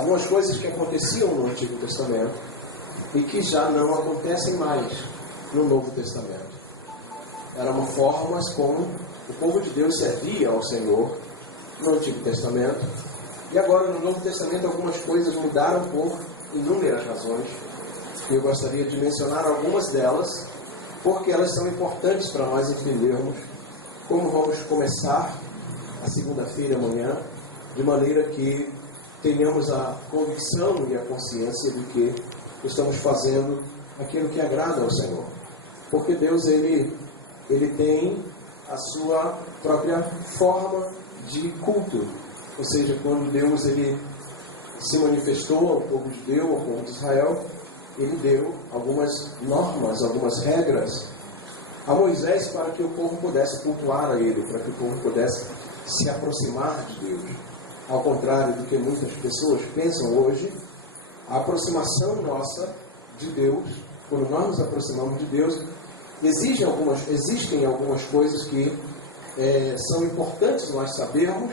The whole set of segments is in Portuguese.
algumas coisas que aconteciam no Antigo Testamento e que já não acontecem mais no Novo Testamento. Eram formas como o povo de Deus servia ao Senhor no Antigo Testamento. E agora, no Novo Testamento, algumas coisas mudaram por inúmeras razões. Eu gostaria de mencionar algumas delas, porque elas são importantes para nós entendermos como vamos começar a segunda-feira amanhã, de maneira que tenhamos a convicção e a consciência de que estamos fazendo aquilo que agrada ao Senhor. Porque Deus, Ele tem a sua própria forma de culto. Ou seja, quando Deus Ele se manifestou ao povo judeu, ao povo de Israel, Ele deu algumas normas, algumas regras a Moisés para que o povo pudesse cultuar a Ele, para que o povo pudesse se aproximar de Deus. Ao contrário do que muitas pessoas pensam hoje, a aproximação nossa de Deus, quando nós nos aproximamos de Deus, existem algumas coisas que são importantes nós sabermos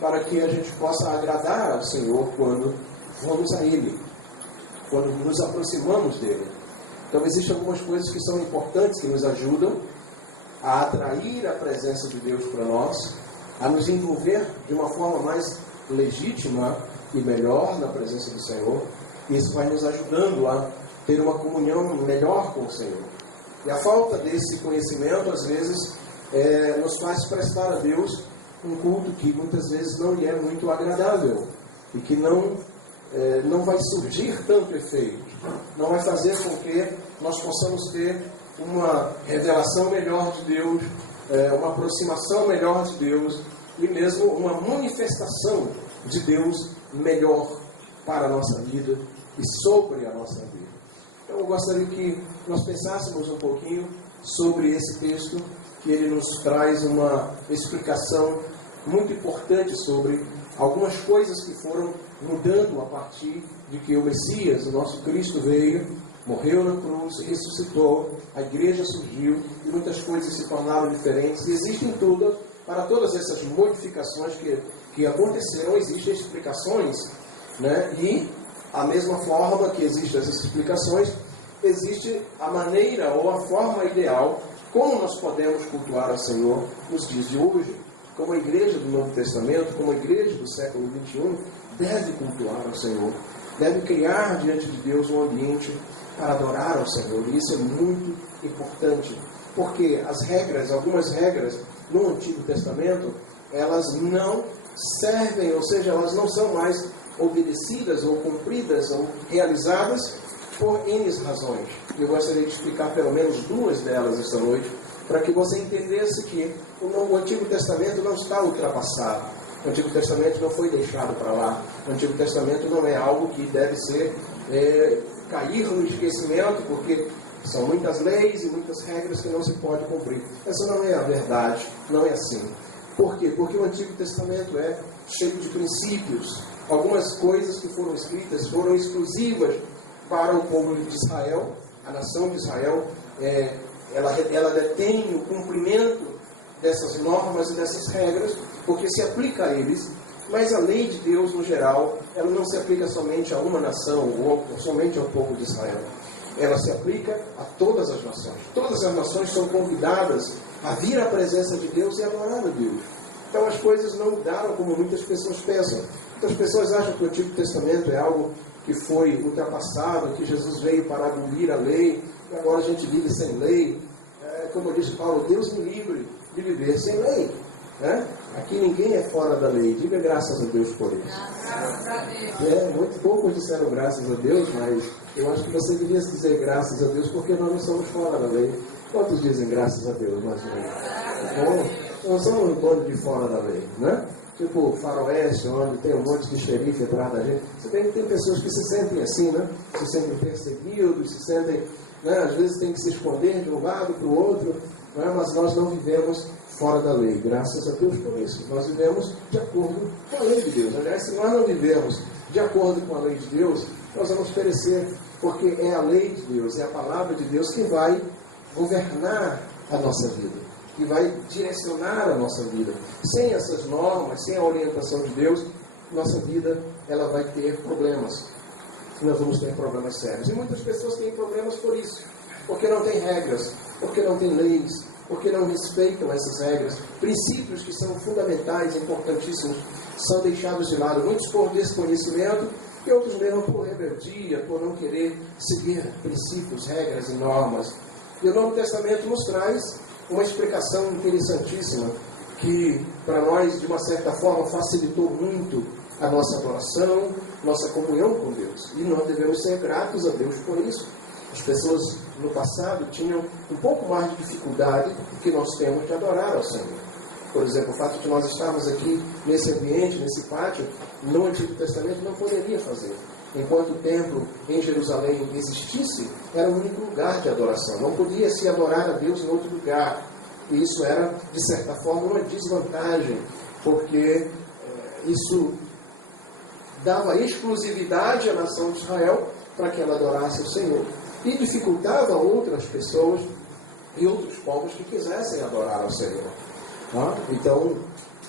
para que a gente possa agradar ao Senhor quando vamos a Ele, quando nos aproximamos dEle. Então existem algumas coisas que são importantes, que nos ajudam a atrair a presença de Deus para nós, a nos envolver de uma forma mais legítima e melhor na presença do Senhor. E isso vai nos ajudando a ter uma comunhão melhor com o Senhor. E a falta desse conhecimento, às vezes, nos faz prestar a Deus um culto que muitas vezes não lhe é muito agradável e que não vai surgir tanto efeito, não vai fazer com que nós possamos ter uma revelação melhor de Deus, uma aproximação melhor de Deus e mesmo uma manifestação de Deus melhor para a nossa vida e sobre a nossa vida. Então eu gostaria que nós pensássemos um pouquinho sobre esse texto, que ele nos traz uma explicação muito importante sobre algumas coisas que foram mudando a partir de que o Messias, o nosso Cristo, veio, morreu na cruz, ressuscitou, a igreja surgiu e muitas coisas se tornaram diferentes. E existem para todas essas modificações que aconteceram, existem explicações, né? E a mesma forma que existem essas explicações, existe a maneira ou a forma ideal como nós podemos cultuar ao Senhor nos dias de hoje. Como a igreja do Novo Testamento, como a igreja do século XXI, deve cultuar ao Senhor, deve criar diante de Deus um ambiente para adorar ao Senhor. E isso é muito importante, porque algumas regras no Antigo Testamento, elas não servem, ou seja, elas não são mais obedecidas ou cumpridas ou realizadas por N razões. Eu gostaria de explicar pelo menos duas delas esta noite, para que você entendesse que o Antigo Testamento não está ultrapassado. O Antigo Testamento não foi deixado para lá. O Antigo Testamento não é algo que deve cair no esquecimento, porque são muitas leis e muitas regras que não se pode cumprir. Essa não é a verdade, não é assim. Por quê? Porque o Antigo Testamento é cheio de princípios. Algumas coisas que foram escritas foram exclusivas para o povo de Israel, a nação de Israel. Ela detém o cumprimento dessas normas e dessas regras, porque se aplica a eles, mas a lei de Deus, no geral, ela não se aplica somente a uma nação, ou somente ao povo de Israel. Ela se aplica a todas as nações. Todas as nações são convidadas a vir à presença de Deus e adorar a Deus. Então as coisas não mudaram como muitas pessoas pensam. Muitas pessoas acham que o Antigo Testamento é algo que foi ultrapassado, que Jesus veio para abolir a lei, e agora a gente vive sem lei. Como disse Paulo, Deus me livre de viver sem lei. Né? Aqui ninguém é fora da lei. Diga graças a Deus por isso. Graças a Deus. Muito poucos disseram graças a Deus, mas eu acho que você deveria dizer graças a Deus, porque nós não somos fora da lei. Quantos dizem graças a Deus, mais ou menos? Então, nós somos um bando de fora da lei, né? Tipo faroeste, onde tem um monte de xerife atrás da gente. Você vê que tem pessoas que se sentem assim, né? Se sentem perseguidos, se sentem, né? Às vezes tem que se esconder de um lado para o outro, né? Mas nós não vivemos fora da lei, graças a Deus por isso. Nós vivemos de acordo com a lei de Deus. Aliás, se nós não vivemos de acordo com a lei de Deus, nós vamos perecer, porque é a lei de Deus, é a palavra de Deus que vai governar a nossa vida, que vai direcionar a nossa vida. Sem essas normas, sem a orientação de Deus, nossa vida ela vai ter problemas. Nós vamos ter problemas sérios. E muitas pessoas têm problemas por isso. Porque não tem regras, porque não tem leis, porque não respeitam essas regras. Princípios que são fundamentais, importantíssimos, são deixados de lado. Muitos por desconhecimento e outros mesmo por rebeldia, por não querer seguir princípios, regras e normas. E o Novo Testamento nos traz uma explicação interessantíssima que, para nós, de uma certa forma, facilitou muito a nossa adoração, nossa comunhão com Deus. E nós devemos ser gratos a Deus por isso. As pessoas no passado tinham um pouco mais de dificuldade do que nós temos de adorar ao Senhor. Por exemplo, o fato de nós estarmos aqui nesse ambiente, nesse pátio, no Antigo Testamento não poderia fazer. Enquanto o templo em Jerusalém existisse, era o único lugar de adoração. Não podia se adorar a Deus em outro lugar. E isso era, de certa forma, uma desvantagem, porque isso dava exclusividade à nação de Israel para que ela adorasse o Senhor. E dificultava outras pessoas e outros povos que quisessem adorar ao Senhor. Então,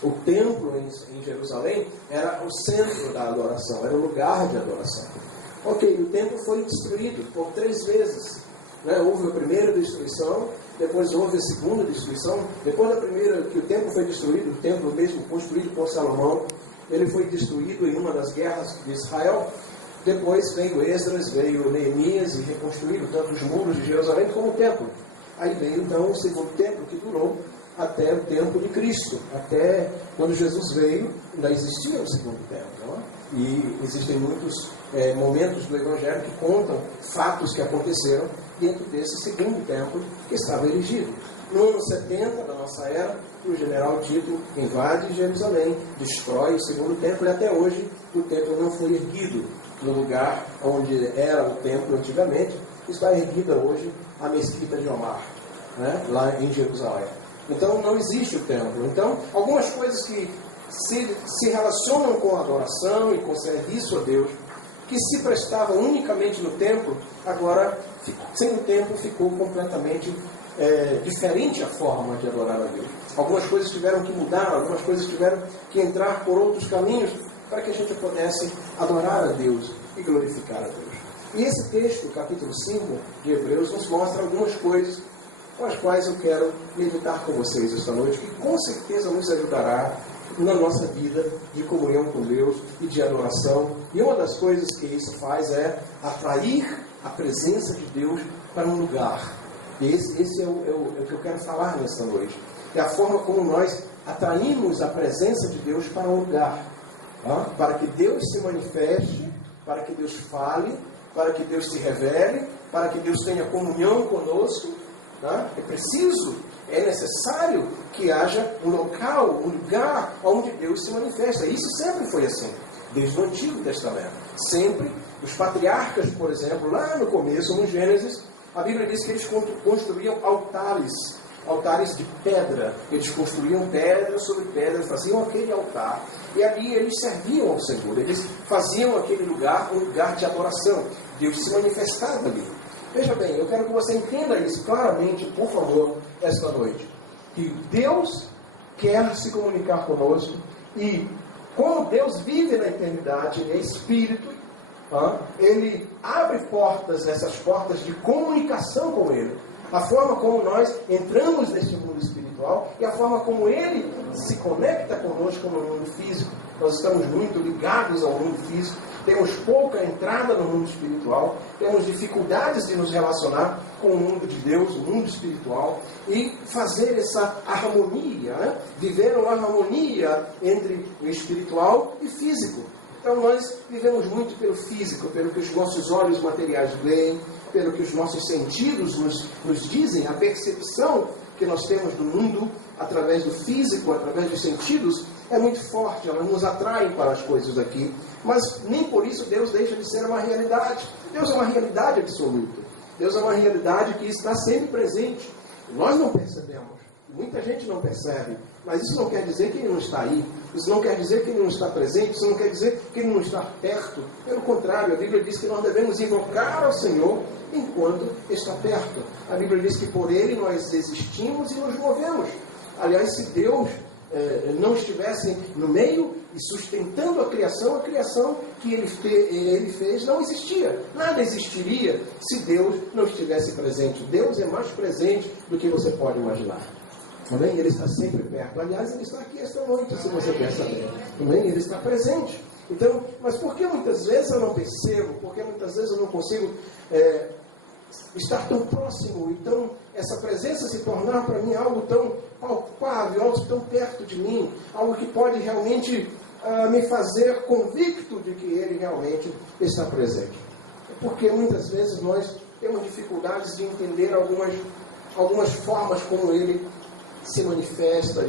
o templo em Jerusalém era o centro da adoração, era o lugar de adoração. Ok, o templo foi destruído por 3 vezes. Houve a primeira destruição, depois houve a segunda destruição. Depois da primeira, que o templo foi destruído, o templo mesmo construído por Salomão, ele foi destruído em uma das guerras de Israel. Depois veio Esdras, veio Neemias e reconstruíram tanto os muros de Jerusalém como o templo. Aí veio então o segundo templo, que durou até o tempo de Cristo. Até quando Jesus veio, ainda existia o segundo templo. E existem muitos momentos do Evangelho que contam fatos que aconteceram dentro desse segundo templo que estava erigido. No ano 70 da nossa era, o general Tito invade Jerusalém, destrói o segundo templo, e até hoje o templo não foi erguido no lugar onde era o templo antigamente. Está erguida hoje a mesquita de Omar, lá em Jerusalém. Então não existe o templo. Então, algumas coisas que se relacionam com a adoração e com o serviço a Deus, que se prestavam unicamente no templo, agora, sem o templo, ficou completamente diferente a forma de adorar a Deus. Algumas coisas tiveram que mudar, algumas coisas tiveram que entrar por outros caminhos para que a gente pudesse adorar a Deus e glorificar a Deus. E esse texto, capítulo 5 de Hebreus, nos mostra algumas coisas com as quais eu quero meditar com vocês esta noite, que com certeza nos ajudará na nossa vida de comunhão com Deus e de adoração. E uma das coisas que isso faz é atrair a presença de Deus para um lugar. E esse é o que eu quero falar nesta noite. É a forma como nós atraímos a presença de Deus para um lugar. Para que Deus se manifeste, para que Deus fale, para que Deus se revele, para que Deus tenha comunhão conosco. É preciso, é necessário que haja um local, um lugar onde Deus se manifesta. Isso sempre foi assim, desde o Antigo Testamento. Sempre, os patriarcas, por exemplo, lá no começo, no Gênesis, a Bíblia diz que eles construíam altares de pedra. Eles construíam pedra sobre pedra, faziam aquele altar. E ali eles serviam ao Senhor. Eles faziam aquele lugar um lugar de adoração. Deus se manifestava ali. Veja bem, eu quero que você entenda isso claramente, por favor, esta noite. Que Deus quer se comunicar conosco e, como Deus vive na eternidade, Ele é Espírito, Ele abre portas, essas portas de comunicação com Ele. A forma como nós entramos neste mundo espiritual e a forma como Ele se conecta conosco no mundo físico. Nós estamos muito ligados ao mundo físico, temos pouca entrada no mundo espiritual, temos dificuldades de nos relacionar com o mundo de Deus, o mundo espiritual, e fazer essa harmonia, viver uma harmonia entre o espiritual e físico. Então nós vivemos muito pelo físico, pelo que os nossos olhos materiais veem, pelo que os nossos sentidos nos dizem, a percepção que nós temos do mundo através do físico, através dos sentidos, é muito forte, elas nos atraem para as coisas aqui, mas nem por isso Deus deixa de ser uma realidade. Deus é uma realidade absoluta. Deus é uma realidade que está sempre presente. Nós não percebemos, muita gente não percebe, mas isso não quer dizer que Ele não está aí, isso não quer dizer que Ele não está presente, isso não quer dizer que Ele não está perto. Pelo contrário, a Bíblia diz que nós devemos invocar ao Senhor enquanto está perto. A Bíblia diz que por Ele nós existimos e nos movemos. Aliás, se Deus não estivessem no meio e sustentando a criação que ele fez não existia. Nada existiria se Deus não estivesse presente. Deus é mais presente do que você pode imaginar. Amém? Ele está sempre perto. Aliás, ele está aqui esta noite, se você quer saber. Amém? Ele está presente. Então, mas por que muitas vezes eu não percebo? Por que muitas vezes eu não consigo estar tão próximo? Então, essa presença se tornar para mim algo tão palpável, algo tão perto de mim, algo que pode realmente me fazer convicto de que Ele realmente está presente. Porque muitas vezes nós temos dificuldades de entender algumas formas como Ele se manifesta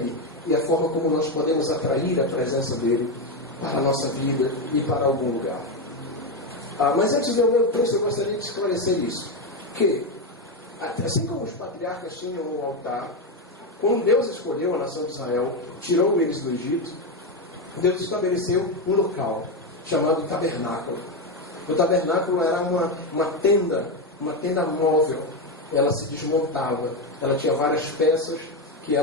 e a forma como nós podemos atrair a presença dEle para a nossa vida e para algum lugar. Mas antes de eu ler o texto, eu gostaria de esclarecer isso. Que, assim como os patriarcas tinham um altar, quando Deus escolheu a nação de Israel, tirou eles do Egito, Deus estabeleceu um local chamado tabernáculo. O tabernáculo era uma tenda móvel. Ela se desmontava. Ela tinha várias peças que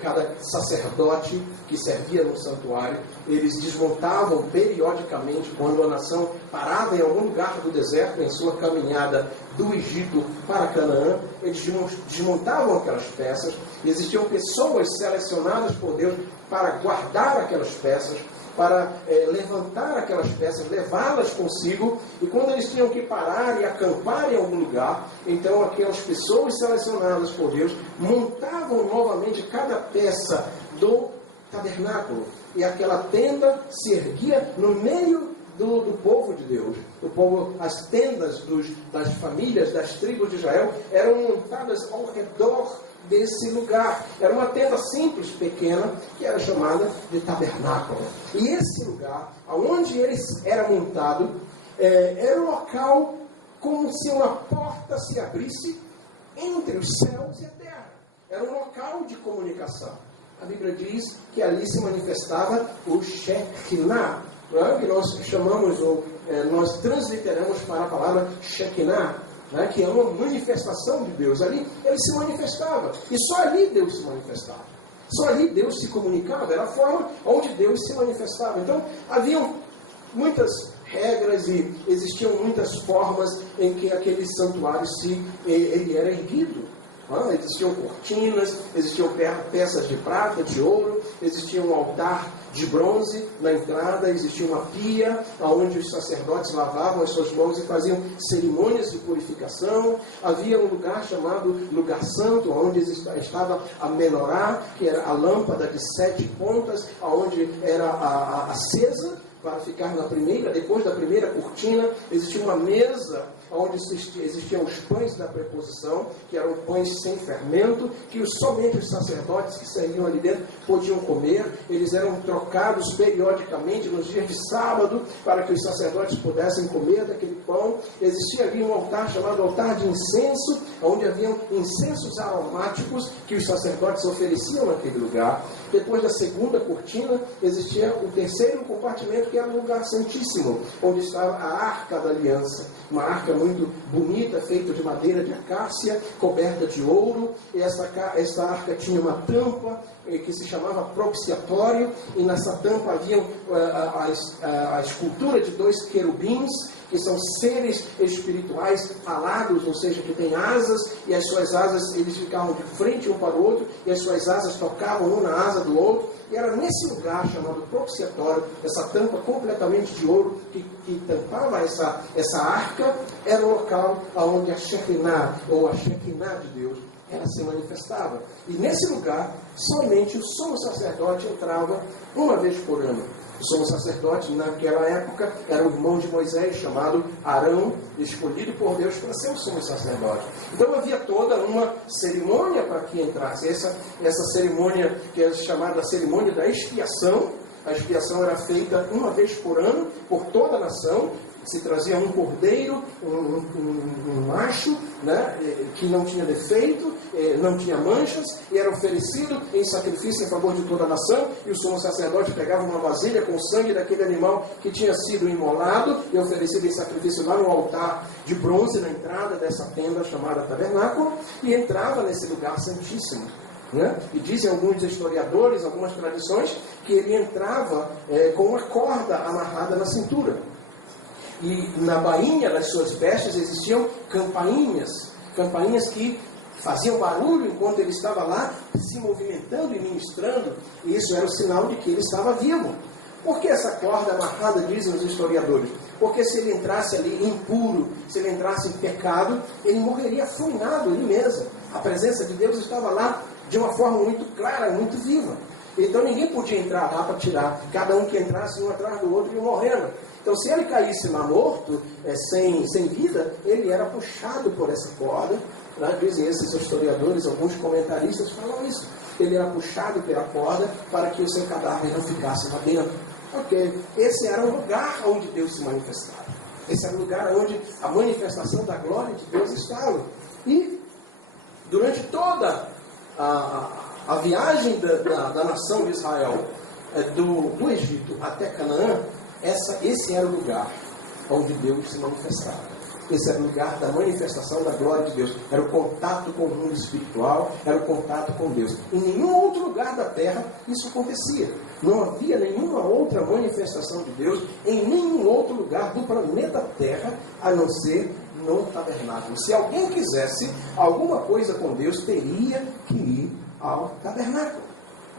cada sacerdote que servia no santuário, eles desmontavam periodicamente quando a nação parava em algum lugar do deserto, em sua caminhada do Egito para Canaã. Eles desmontavam aquelas peças. Existiam pessoas selecionadas por Deus para guardar aquelas peças, para levantar aquelas peças, levá-las consigo, e quando eles tinham que parar e acampar em algum lugar, então aquelas pessoas selecionadas por Deus montavam novamente cada peça do tabernáculo, e aquela tenda se erguia no meio do povo de Deus. As tendas das famílias, das tribos de Israel, eram montadas ao redor desse lugar. Era uma tenda simples, pequena, que era chamada de tabernáculo. E esse lugar, onde ele era montado, era um local como se uma porta se abrisse entre os céus e a terra. Era um local de comunicação. A Bíblia diz que ali se manifestava o Shekinah, que nós chamamos, nós transliteramos para a palavra Shekinah, que é uma manifestação de Deus. Ali ele se manifestava, e só ali Deus se manifestava, só ali Deus se comunicava, era a forma onde Deus se manifestava. Então haviam muitas regras e existiam muitas formas em que aquele santuário ele era erguido. Existiam cortinas, existiam peças de prata, de ouro, existia um altar de bronze na entrada, existia uma pia onde os sacerdotes lavavam as suas mãos e faziam cerimônias de purificação. Havia um lugar chamado Lugar Santo, onde estava a menorá, que era a lâmpada de 7 pontas, onde era acesa para ficar depois da primeira cortina. Existia uma mesa onde existiam os pães da preposição, que eram pães sem fermento, que somente os sacerdotes que saíam ali dentro podiam comer. Eles eram trocados periodicamente nos dias de sábado, para que os sacerdotes pudessem comer daquele pão. Existia ali um altar chamado altar de incenso, onde haviam incensos aromáticos que os sacerdotes ofereciam naquele lugar. Depois da segunda cortina, existia o terceiro compartimento, que era o lugar santíssimo, onde estava a Arca da Aliança, uma arca muito bonita, feita de madeira de acácia, coberta de ouro. E essa arca tinha uma tampa que se chamava propiciatório, e nessa tampa havia a escultura de 2 querubins, que são seres espirituais alados, ou seja, que têm asas, e as suas asas, eles ficavam de frente um para o outro, e as suas asas tocavam um na asa do outro. E era nesse lugar chamado propiciatório, essa tampa completamente de ouro que tampava essa arca, era o local onde a Shekinah, ou a Shekinah de Deus, ela se manifestava. E nesse lugar, somente o sumo sacerdote entrava uma vez por ano. O sumo sacerdote, naquela época, era o irmão de Moisés, chamado Arão, escolhido por Deus para ser o sumo sacerdote. Então havia toda uma cerimônia para que entrasse. Essa cerimônia, que é chamada cerimônia da expiação. A expiação era feita uma vez por ano, por toda a nação. Se trazia um cordeiro, um macho, que não tinha defeito, não tinha manchas, e era oferecido em sacrifício em favor de toda a nação. E o sumo sacerdote pegava uma vasilha com o sangue daquele animal que tinha sido imolado e oferecido em sacrifício lá no altar de bronze na entrada dessa tenda chamada tabernáculo, e entrava nesse lugar santíssimo. né? E dizem alguns historiadores, algumas tradições, que ele entrava com uma corda amarrada na cintura. E na bainha das suas vestes existiam campainhas que faziam barulho enquanto ele estava lá se movimentando e ministrando, e isso era o sinal de que ele estava vivo. Por que essa corda amarrada, dizem os historiadores? Porque se ele entrasse ali impuro, se ele entrasse em pecado, ele morreria afunhado ali mesmo. A presença de Deus estava lá de uma forma muito clara, muito viva. Então ninguém podia entrar lá para tirar. Cada um que entrasse um atrás do outro ia morrendo. Então se ele caísse lá morto, sem vida, ele era puxado por essa corda. Dizem esses historiadores, alguns comentaristas falam isso. Ele era puxado pela corda para que o seu cadáver não ficasse lá dentro. Ok, esse era o lugar onde Deus se manifestava. Esse era o lugar onde a manifestação da glória de Deus estava. E durante toda a viagem da nação de Israel, do Egito até Canaã, esse era o lugar onde Deus se manifestava. Esse era o lugar da manifestação da glória de Deus. Era o contato com o mundo espiritual, era o contato com Deus. Em nenhum outro lugar da terra isso acontecia. Não havia nenhuma outra manifestação de Deus em nenhum outro lugar do planeta Terra, a não ser no tabernáculo. Se alguém quisesse alguma coisa com Deus, teria que ir ao tabernáculo.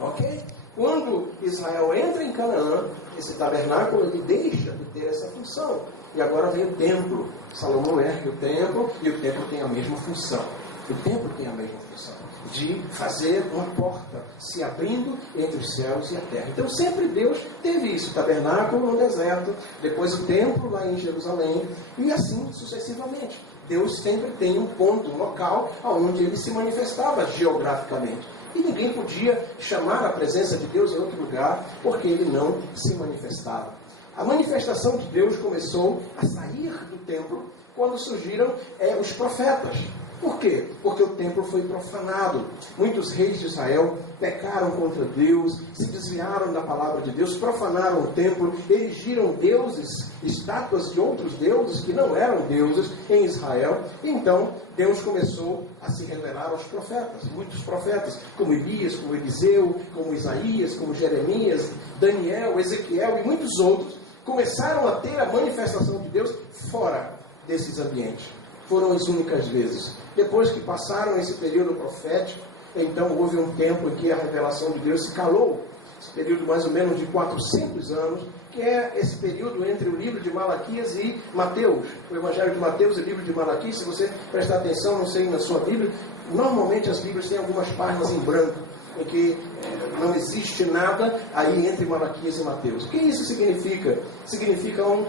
Ok? Quando Israel entra em Canaã, esse tabernáculo ele deixa de ter essa função. E agora vem o templo. Salomão ergue o templo e o templo tem a mesma função. O templo tem a mesma função de fazer uma porta se abrindo entre os céus e a terra. Então sempre Deus teve isso. O tabernáculo no deserto, depois o templo lá em Jerusalém e assim sucessivamente. Deus sempre tem um ponto, um local onde ele se manifestava geograficamente. E ninguém podia chamar a presença de Deus em outro lugar porque ele não se manifestava. A manifestação de Deus começou a sair do templo quando surgiram os profetas. Por quê? Porque o templo foi profanado. Muitos reis de Israel pecaram contra Deus, se desviaram da palavra de Deus, profanaram o templo, erigiram deuses, estátuas de outros deuses que não eram deuses em Israel. Então, Deus começou a se revelar aos profetas. Muitos profetas, como Elias, como Eliseu, como Isaías, como Jeremias, Daniel, Ezequiel e muitos outros, começaram a ter a manifestação de Deus fora desses ambientes. Foram as únicas vezes. Depois que passaram esse período profético, então houve um tempo em que a revelação de Deus se calou. Esse período mais ou menos de 400 anos, que é esse período entre o livro de Malaquias e Mateus. O Evangelho de Mateus e o livro de Malaquias, se você prestar atenção, não sei, na sua Bíblia, normalmente as Bíblias têm algumas páginas em branco, em que não existe nada aí entre Malaquias e Mateus. O que isso significa? Significa um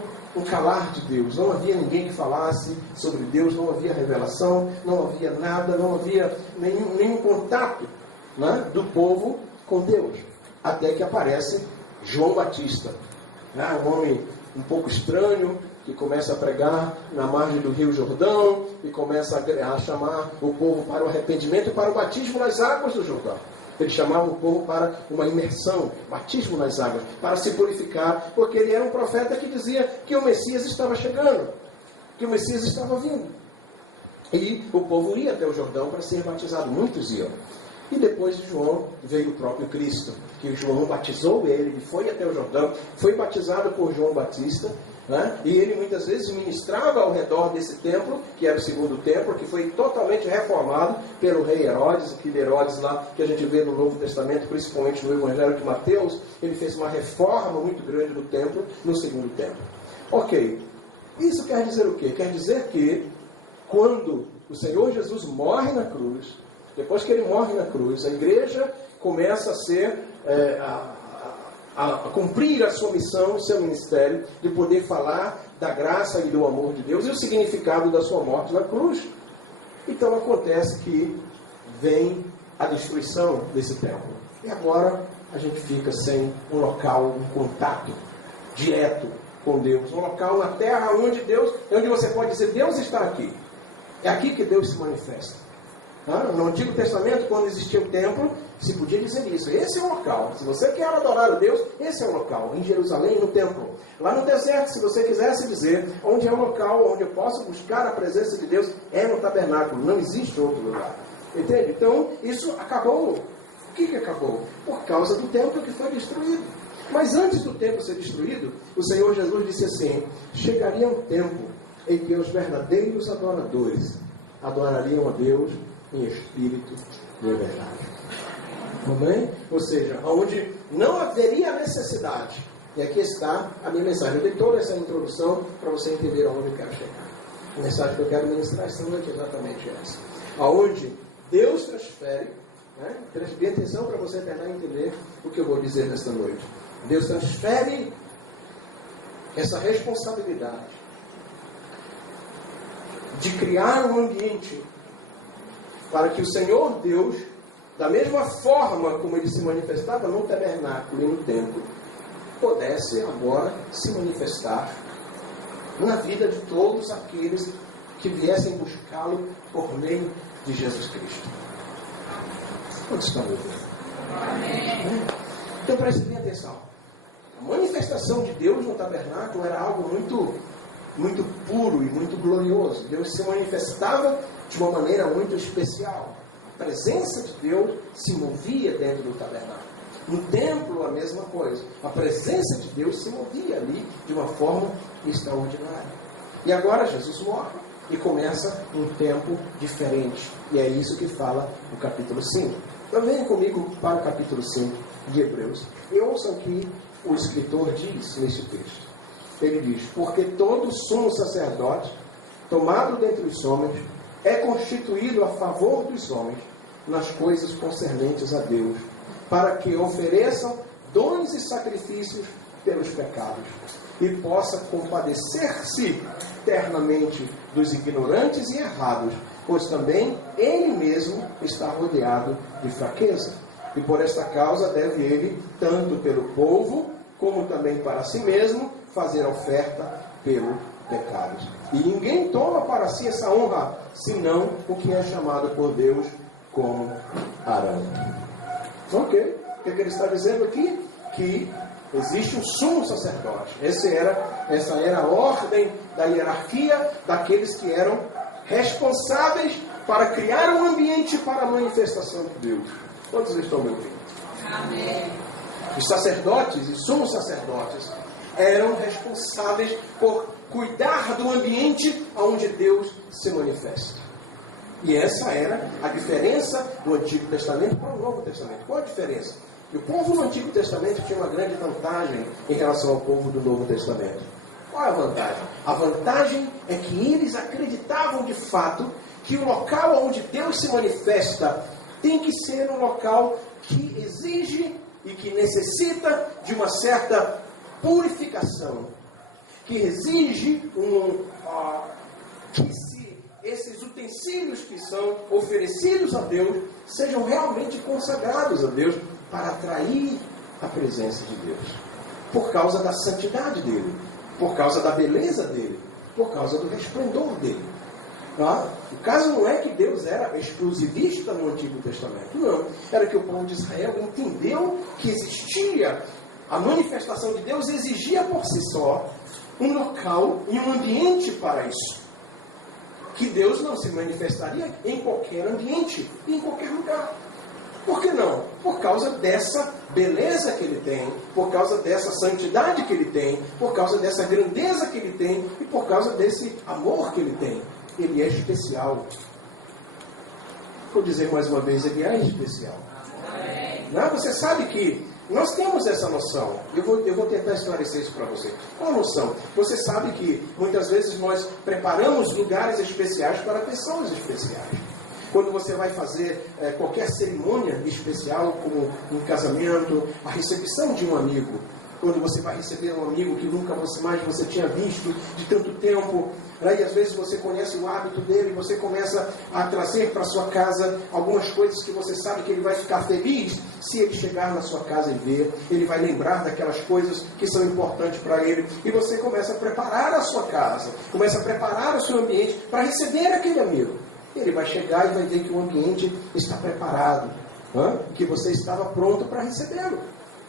calar de Deus. Não havia ninguém que falasse sobre Deus, não havia revelação, não havia nada, não havia nenhum contato, né, do povo com Deus. Até que aparece João Batista, né, um homem um pouco estranho, que começa a pregar na margem do Rio Jordão e começa a chamar o povo para o arrependimento e para o batismo nas águas do Jordão. Ele chamava o povo para uma imersão, batismo nas águas, para se purificar, porque ele era um profeta que dizia que o Messias estava chegando, que o Messias estava vindo. E o povo ia até o Jordão para ser batizado, muitos iam. E depois de João veio o próprio Cristo, que João batizou ele foi até o Jordão, foi batizado por João Batista, né? E ele muitas vezes ministrava ao redor desse templo, que era o segundo templo, que foi totalmente reformado pelo rei Herodes, aquele Herodes lá que a gente vê no Novo Testamento, principalmente no Evangelho de Mateus. Ele fez uma reforma muito grande do templo no segundo templo. Ok, isso quer dizer o quê? Quer dizer que quando o Senhor Jesus morre na cruz, depois que ele morre na cruz, a igreja começa a ser a cumprir a sua missão, o seu ministério, de poder falar da graça e do amor de Deus e o significado da sua morte na cruz. Então acontece que vem a destruição desse templo. E agora a gente fica sem um local, um contato direto com Deus. Um local na terra onde você pode dizer, Deus está aqui. É aqui que Deus se manifesta. No Antigo Testamento, quando existia o templo, se podia dizer isso. Esse é o local. Se você quer adorar a Deus, esse é o local. Em Jerusalém, no templo. Lá no deserto, se você quisesse dizer onde é o local onde eu posso buscar a presença de Deus, é no tabernáculo. Não existe outro lugar. Entende? Então, isso acabou. Por que acabou? Por causa do templo que foi destruído. Mas antes do templo ser destruído, o Senhor Jesus disse assim: chegaria um tempo em que os verdadeiros adoradores adorariam a Deus em espírito e em verdade. Amém? Ou seja, onde não haveria necessidade. E aqui está a minha mensagem. Eu dei toda essa introdução para você entender aonde eu quero chegar. A mensagem que eu quero ministrar esta noite é exatamente essa. Aonde Deus transfere, preste bem atenção para você tentar entender o que eu vou dizer nesta noite. Deus transfere essa responsabilidade de criar um ambiente para que o Senhor Deus, da mesma forma como Ele se manifestava no tabernáculo e no templo, pudesse agora se manifestar na vida de todos aqueles que viessem buscá-lo por meio de Jesus Cristo. Quantos estão ouvindo? Amém. Então preste bem atenção. A manifestação de Deus no tabernáculo era algo muito puro e muito glorioso. Deus se manifestava de uma maneira muito especial. A presença de Deus se movia dentro do tabernáculo. No templo, a mesma coisa. A presença de Deus se movia ali de uma forma extraordinária. E agora Jesus morre e começa um tempo diferente. E é isso que fala o capítulo 5. Então venha comigo para o capítulo 5 de Hebreus. E ouçam o que o escritor diz nesse texto. Ele diz: porque todo sumo sacerdote, tomado dentre os homens, é constituído a favor dos homens nas coisas concernentes a Deus, para que ofereçam dons e sacrifícios pelos pecados, e possa compadecer-se eternamente dos ignorantes e errados, pois também ele mesmo está rodeado de fraqueza. E por esta causa deve ele, tanto pelo povo, como também para si mesmo, fazer oferta pelo pecado. E ninguém toma para si essa honra, senão o que é chamado por Deus como Arão. Ok? O que ele está dizendo aqui? Que existe um sumo sacerdote. Essa era a ordem da hierarquia daqueles que eram responsáveis para criar um ambiente para a manifestação de Deus. Quantos estão me ouvindo? Amém. Os sacerdotes e sumos sacerdotes eram responsáveis por cuidar do ambiente onde Deus se manifesta. E essa era a diferença do Antigo Testamento para o Novo Testamento. Qual a diferença? E o povo do Antigo Testamento tinha uma grande vantagem em relação ao povo do Novo Testamento. Qual é a vantagem? A vantagem é que eles acreditavam de fato que o local onde Deus se manifesta tem que ser um local que exige e que necessita de uma certa purificação, que exige que esses utensílios que são oferecidos a Deus sejam realmente consagrados a Deus para atrair a presença de Deus, por causa da santidade dele, por causa da beleza dele, por causa do resplendor dele. O caso não é que Deus era exclusivista no Antigo Testamento, não. Era que o povo de Israel entendeu que existia, a manifestação de Deus exigia por si só um local e um ambiente para isso. Que Deus não se manifestaria em qualquer ambiente, em qualquer lugar. Por que não? Por causa dessa beleza que ele tem, por causa dessa santidade que ele tem, por causa dessa grandeza que ele tem e por causa desse amor que ele tem. Ele é especial. Vou dizer mais uma vez, ele é especial. Não, você sabe que nós temos essa noção. Eu vou tentar esclarecer isso para você. Qual a noção? Você sabe que muitas vezes nós preparamos lugares especiais para pessoas especiais. Quando você vai fazer qualquer cerimônia especial, como um casamento, a recepção de um amigo, quando você vai receber um amigo que nunca mais você tinha visto de tanto tempo, e às vezes você conhece o hábito dele, você começa a trazer para sua casa algumas coisas que você sabe que ele vai ficar feliz se ele chegar na sua casa e ver, ele vai lembrar daquelas coisas que são importantes para ele, e você começa a preparar a sua casa, começa a preparar o seu ambiente para receber aquele amigo. Ele vai chegar e vai ver que o ambiente está preparado, que você estava pronto para recebê-lo.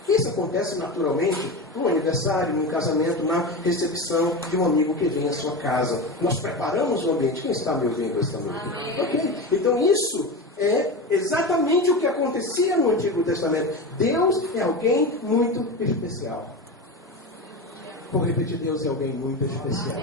Isso acontece naturalmente no aniversário, no casamento, na recepção de um amigo que vem à sua casa. Nós preparamos o ambiente. Quem está me ouvindo esta noite? Ok. Então isso é exatamente o que acontecia no Antigo Testamento. Deus é alguém muito especial. Vou repetir, Deus é alguém muito especial.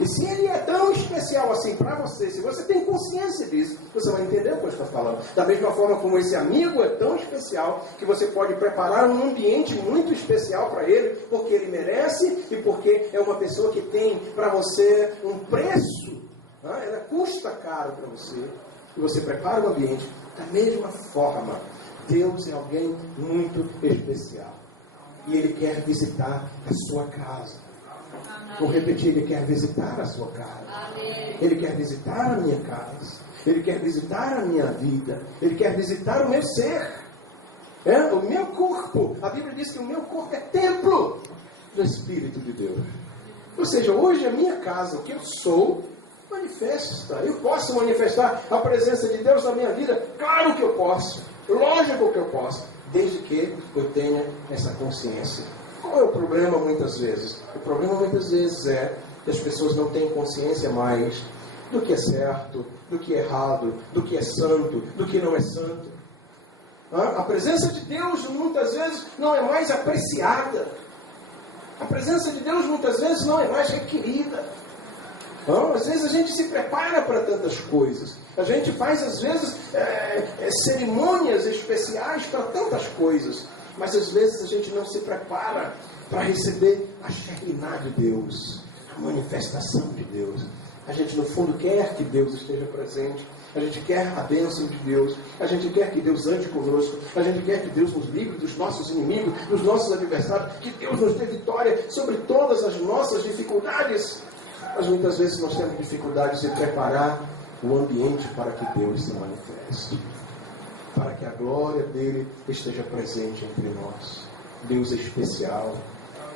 E se Ele é tão especial assim para você, se você tem consciência disso, você vai entender o que eu estou falando. Da mesma forma como esse amigo é tão especial, que você pode preparar um ambiente muito especial para ele, porque ele merece e porque é uma pessoa que tem para você um preço, ela custa caro para você, e você prepara o ambiente. Da mesma forma, Deus é alguém muito especial. E Ele quer visitar a sua casa. Vou repetir, Ele quer visitar a sua casa. Ele quer visitar a minha casa. Ele quer visitar a minha vida. Ele quer visitar o meu ser. O meu corpo. A Bíblia diz que o meu corpo é templo do Espírito de Deus. Ou seja, hoje a minha casa, o que eu sou, manifesta. Eu posso manifestar a presença de Deus na minha vida. Claro que eu posso. Lógico que eu posso. Desde que eu tenha essa consciência. Qual é o problema muitas vezes? O problema muitas vezes é que as pessoas não têm consciência mais do que é certo, do que é errado, do que é santo, do que não é santo. A presença de Deus muitas vezes não é mais apreciada. A presença de Deus muitas vezes não é mais requerida. Às vezes a gente se prepara para tantas coisas. A gente faz, às vezes, cerimônias especiais para tantas coisas. Mas, às vezes, a gente não se prepara para receber a Shekinah de Deus, a manifestação de Deus. A gente, no fundo, quer que Deus esteja presente. A gente quer a bênção de Deus. A gente quer que Deus ande conosco. A gente quer que Deus nos livre dos nossos inimigos, dos nossos adversários. Que Deus nos dê vitória sobre todas as nossas dificuldades. Mas muitas vezes nós temos dificuldades em preparar o ambiente para que Deus se manifeste, para que a glória dele esteja presente entre nós. Deus é especial.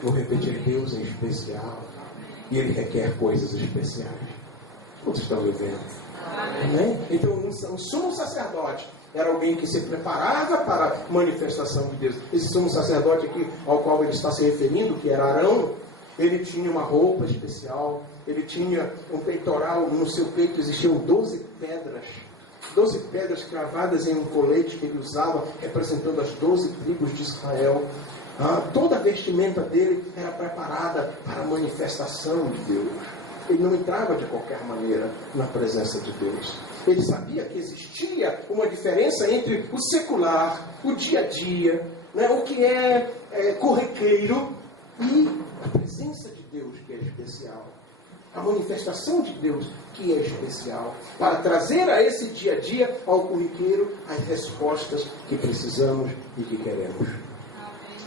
Vou repetir, Deus é especial. E Ele requer coisas especiais. Quantos estão me vendo? Amém? Então, o sumo sacerdote era alguém que se preparava para a manifestação de Deus. Esse sumo sacerdote aqui, ao qual ele está se referindo, que era Arão, ele tinha uma roupa especial, ele tinha um peitoral, no seu peito existiam 12 pedras. 12 pedras cravadas em um colete que ele usava, representando as 12 tribos de Israel. Toda a vestimenta dele era preparada para a manifestação de Deus. Ele não entrava de qualquer maneira na presença de Deus. Ele sabia que existia uma diferença entre o secular, o dia a dia, o que é corriqueiro, e a presença de Deus, que é especial. A manifestação de Deus, que é especial, para trazer a esse dia a dia, ao corriqueiro, as respostas que precisamos e que queremos.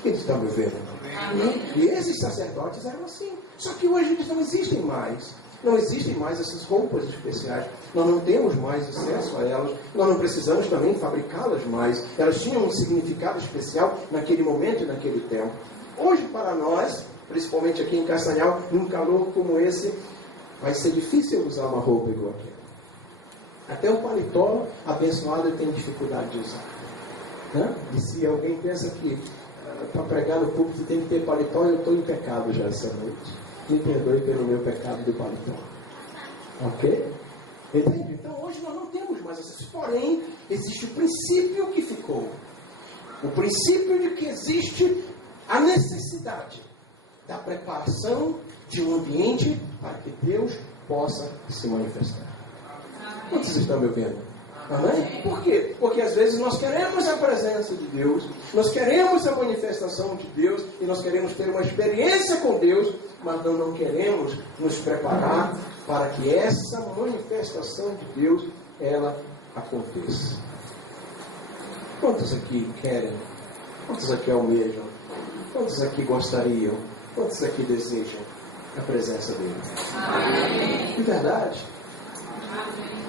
Eles estão me vendo? Amém? E esses sacerdotes eram assim. Só que hoje eles não existem mais. Não existem mais essas roupas especiais. Nós não temos mais acesso a elas. Nós não precisamos também fabricá-las mais. Elas tinham um significado especial naquele momento e naquele tempo. Hoje, para nós, principalmente aqui em Castanhal, num calor como esse, vai ser difícil usar uma roupa igual aquela. Até o paletó abençoado tem dificuldade de usar. E se alguém pensa que para pregar no púlpito tem que ter paletó, eu estou em pecado já essa noite. Me perdoe pelo meu pecado do paletó. Ok? Entende? Então hoje nós não temos mais essas. Porém, existe o princípio que ficou. O princípio de que existe a necessidade da preparação de um ambiente para que Deus possa se manifestar. Quantos estão me ouvindo? Amém? Por quê? Porque às vezes nós queremos a presença de Deus, nós queremos a manifestação de Deus e nós queremos ter uma experiência com Deus, mas não queremos nos preparar para que essa manifestação de Deus, ela aconteça. Quantos aqui querem? Quantos aqui almejam? Quantos aqui gostariam? Quantos aqui desejam a presença dele? Amém. De verdade? Amém.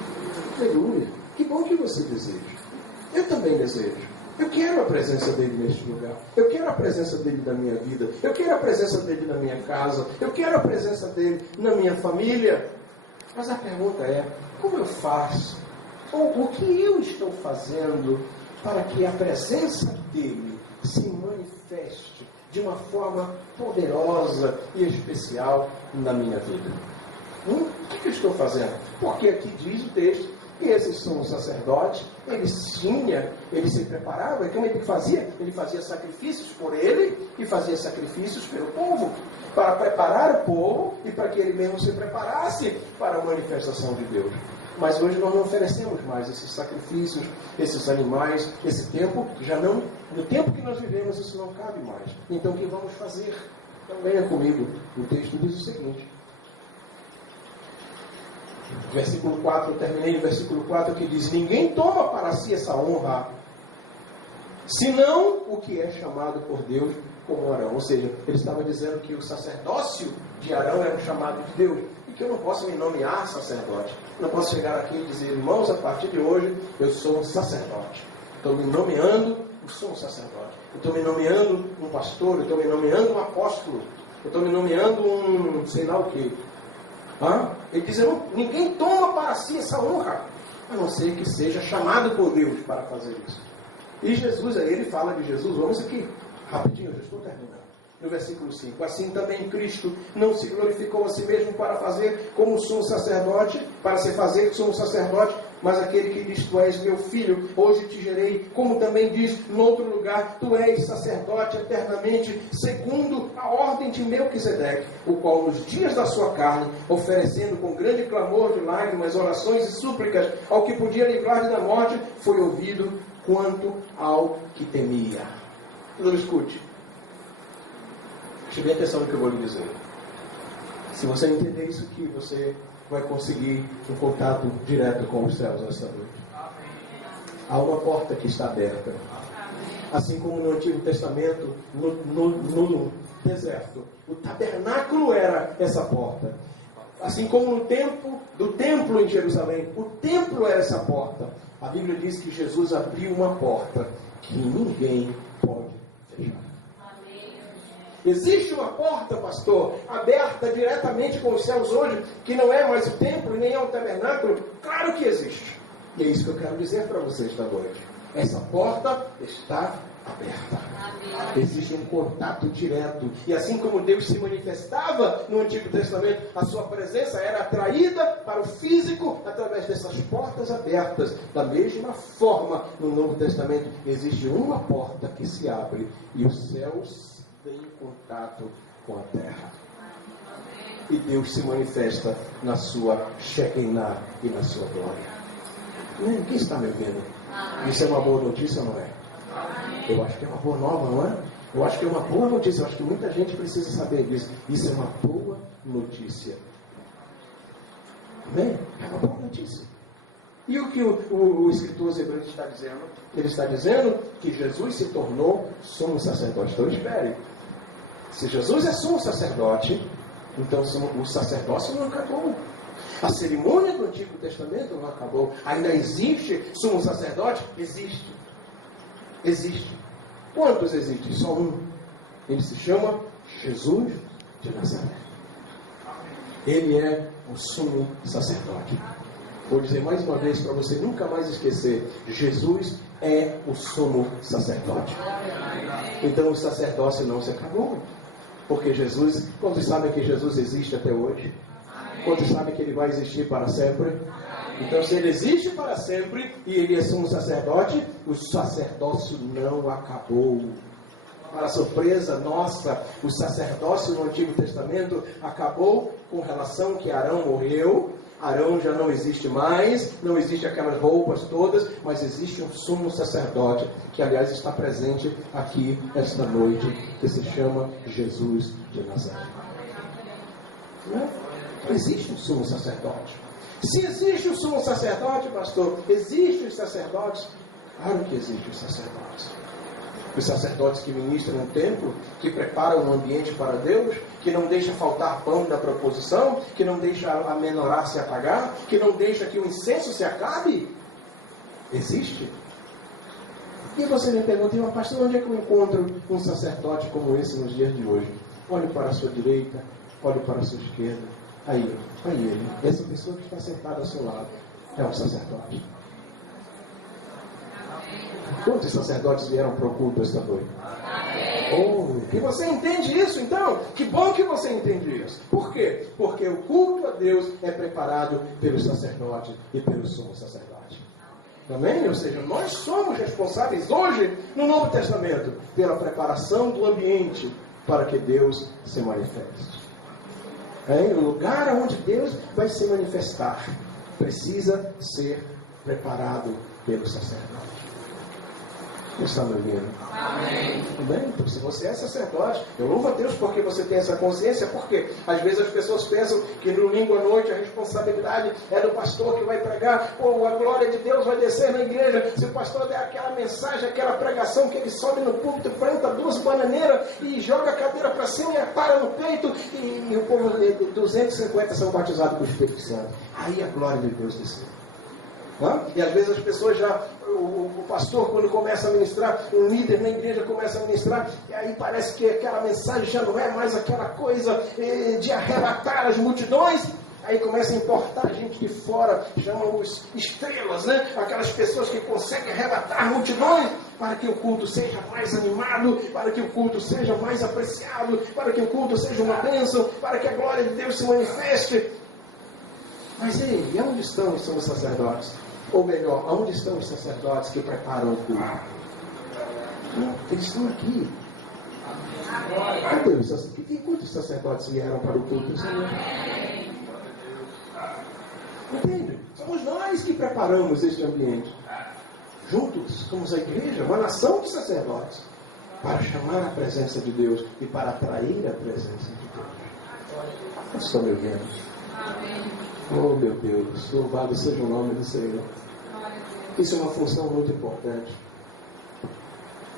Aleluia. Que bom que você deseja. Eu também desejo. Eu quero a presença dele neste lugar. Eu quero a presença dele na minha vida. Eu quero a presença dele na minha casa. Eu quero a presença dele na minha família. Mas a pergunta é, como eu faço? Ou o que eu estou fazendo para que a presença dele se manifeste de uma forma poderosa e especial na minha vida? O que eu estou fazendo? Porque aqui diz o texto E esse sumo sacerdote, ele se preparava, e como ele fazia? Ele fazia sacrifícios por ele e fazia sacrifícios pelo povo, para preparar o povo e para que ele mesmo se preparasse para a manifestação de Deus. Mas hoje nós não oferecemos mais esses sacrifícios, esses animais, esse tempo, já não, no tempo que nós vivemos isso não cabe mais. Então o que vamos fazer? Então leia comigo, o texto diz o seguinte. Versículo 4, eu terminei no versículo 4 que diz: ninguém toma para si essa honra, senão o que é chamado por Deus como Arão. Ou seja, ele estava dizendo que o sacerdócio de Arão era um chamado de Deus, e que eu não posso me nomear sacerdote. Eu não posso chegar aqui e dizer: irmãos, a partir de hoje eu sou um sacerdote. Estou me nomeando, eu sou um sacerdote. Eu estou me nomeando um pastor, eu estou me nomeando um apóstolo, eu estou me nomeando um sei lá o quê. Ele diz: ninguém toma para si essa honra, a não ser que seja chamado por Deus para fazer isso. E Jesus, aí ele fala de Jesus, vamos aqui, rapidinho, eu já estou terminando. No versículo 5, assim também Cristo não se glorificou a si mesmo para fazer como sumo sacerdote, para se fazer sumo sacerdote, mas aquele que diz: tu és meu filho, hoje te gerei, como também diz no outro lugar: tu és sacerdote eternamente, segundo a ordem de Melquisedeque, o qual nos dias da sua carne, oferecendo com grande clamor de lágrimas, orações e súplicas ao que podia livrar-lhe da morte, foi ouvido quanto ao que temia. Não escute. Preste bem atenção no que eu vou lhe dizer. Se você entender isso aqui, você vai conseguir um contato direto com os céus nessa noite. Há uma porta que está aberta. Assim como no Antigo Testamento, no deserto, o tabernáculo era essa porta. Assim como no tempo do templo em Jerusalém, o templo era essa porta. A Bíblia diz que Jesus abriu uma porta que ninguém pode fechar. Existe uma porta, pastor, aberta diretamente com os céus hoje, que não é mais o templo e nem é o tabernáculo? Claro que existe. E é isso que eu quero dizer para vocês esta noite. Essa porta está aberta. Existe um contato direto. E assim como Deus se manifestava no Antigo Testamento, a sua presença era atraída para o físico através dessas portas abertas. Da mesma forma, no Novo Testamento, existe uma porta que se abre e os céus tem contato com a terra. E Deus se manifesta na sua Shekinah e na sua glória. Quem está me ouvindo? Isso é uma boa notícia, não é? Eu acho que é uma boa nova, não é? Eu acho que é uma boa notícia. Eu acho que muita gente precisa saber disso. Isso é uma boa notícia. Amém? É uma boa notícia. E o que o escritor Hebreus está dizendo? Ele está dizendo que Jesus se tornou sumo sacerdote. Então espere. Se Jesus é sumo sacerdote, então o sacerdócio não acabou. A cerimônia do Antigo Testamento não acabou. Ainda existe sumo sacerdote? Existe. Existe. Quantos existem? Só um. Ele se chama Jesus de Nazaré. Ele é o sumo sacerdote. Vou dizer mais uma vez para você nunca mais esquecer: Jesus é o sumo sacerdote. Então o sacerdócio não se acabou. Porque Jesus, quantos sabem que Jesus existe até hoje? Quantos sabem que ele vai existir para sempre? Então se ele existe para sempre e ele é sumo sacerdote, o sacerdócio não acabou. Para surpresa nossa, o sacerdócio no Antigo Testamento acabou com relação que Arão morreu. Arão já não existe mais, não existe aquelas roupas todas, mas existe um sumo sacerdote, que aliás está presente aqui esta noite, que se chama Jesus de Nazaré. Não existe um sumo sacerdote. Se existe um sumo sacerdote, pastor, existem os sacerdotes? Claro que existem os sacerdotes. Os sacerdotes que ministram no templo, que preparam um ambiente para Deus, que não deixa faltar pão na proposição, que não deixa a menorá se apagar, que não deixa que o incenso se acabe. Existe. E você me pergunta: pastor, onde é que eu encontro um sacerdote como esse nos dias de hoje? Olhe para a sua direita, olhe para a sua esquerda. Aí ele. Essa pessoa que está sentada ao seu lado é um sacerdote. Quantos sacerdotes vieram para o culto esta noite? Oh, que você entende isso então? Que bom que você entende isso. Por quê? porque o culto a Deus é preparado pelo sacerdote e pelo sumo sacerdote. Amém? Ou seja, nós somos responsáveis hoje, no Novo Testamento, pela preparação do ambiente para que Deus se manifeste. O lugar onde Deus vai se manifestar precisa ser preparado pelo sacerdote. Você está me ouvindo? Amém. Bem, então, se você é sacerdote, eu louvo a Deus porque você tem essa consciência, porque às vezes as pessoas pensam que no domingo à noite a responsabilidade é do pastor que vai pregar, ou a glória de Deus vai descer na igreja. Se o pastor der aquela mensagem, aquela pregação que ele sobe no púlpito, planta 2 bananeiras e joga a cadeira para cima e para no peito, e o povo de 250 são batizados com o Espírito Santo. Aí a glória de Deus desceu. E às vezes as pessoas o pastor, quando começa a ministrar, um líder na igreja começa a ministrar, e aí parece que aquela mensagem já não é mais aquela coisa de arrebatar as multidões. Aí começa a importar gente de fora, chamam os estrelas, né? Aquelas pessoas que conseguem arrebatar multidões, para que o culto seja mais animado, para que o culto seja mais apreciado, para que o culto seja uma bênção, para que a glória de Deus se manifeste. Mas e onde estão os sacerdotes? Ou melhor, onde estão os sacerdotes que preparam o culto? Não, eles estão aqui. Quantos sacerdotes vieram para o culto do Senhor? Entende? Somos nós que preparamos este ambiente. Juntos, somos a igreja, uma nação de sacerdotes, para chamar a presença de Deus e para atrair a presença de Deus. Vocês estão me ouvindo? Oh meu Deus, louvado seja o nome do Senhor. Isso é uma função muito importante.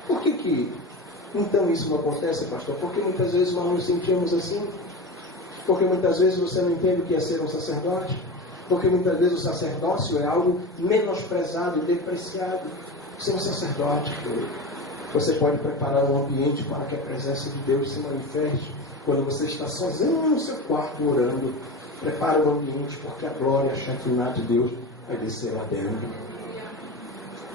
Por que então isso não acontece, pastor? Porque muitas vezes nós nos sentimos assim. Porque muitas vezes você não entende o que é ser um sacerdote. Porque muitas vezes o sacerdócio é algo menosprezado e depreciado. Ser um sacerdote, você pode preparar um ambiente para que a presença de Deus se manifeste. Quando você está sozinho no seu quarto orando, prepara o ambiente porque a glória, a Shekinah de Deus vai descer lá dentro.